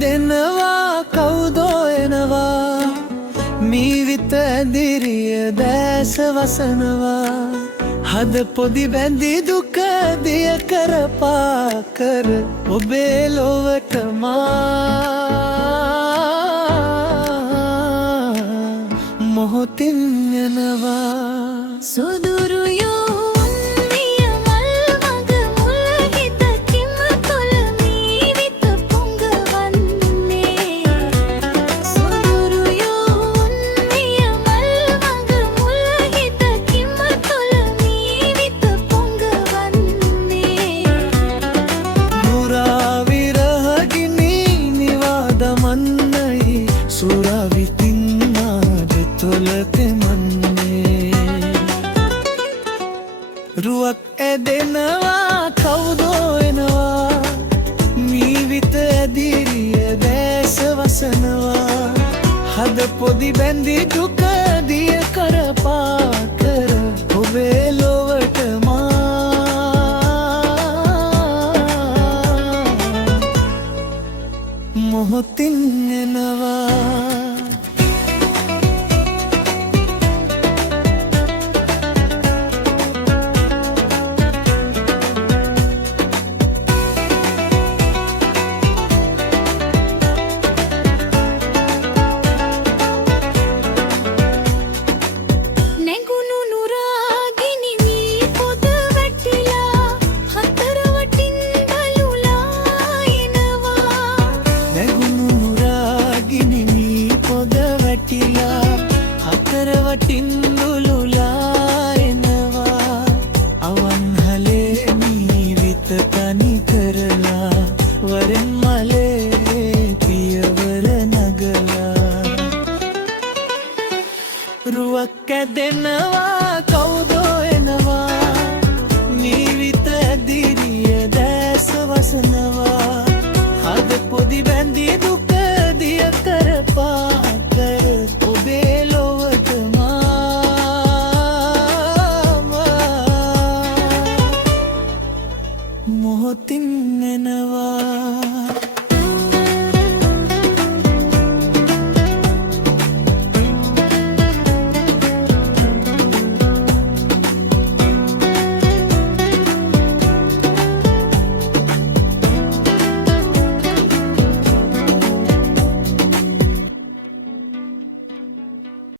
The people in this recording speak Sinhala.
දෙනවා කවුදෝ එනවා මීවිත ඇදිරිය දැස වසනවා හද පොදි බැඳි දුක දිය කරපා කර ඔබේ ලොවට මා මොහොතින් යනවා සුදුරු රුවක් ඇදෙනවා කවුදෝ එනවා මීවිත ඇදිරිය දැස වසනවා හද පොදි බැඳි දුක දිය කරපා කර ඔබේ ලොවට මා මොහොතින් එනවා ටින්දුලුලා එනවා අවන්හලේ මීවිත තනි කරලා වරෙන් මලේ පියවර නගලා රුවක් ඇදෙනවා කවුදෝ එනවා මීවිත ඇදිරිය දැස වසනවා හද පොදි බැඳි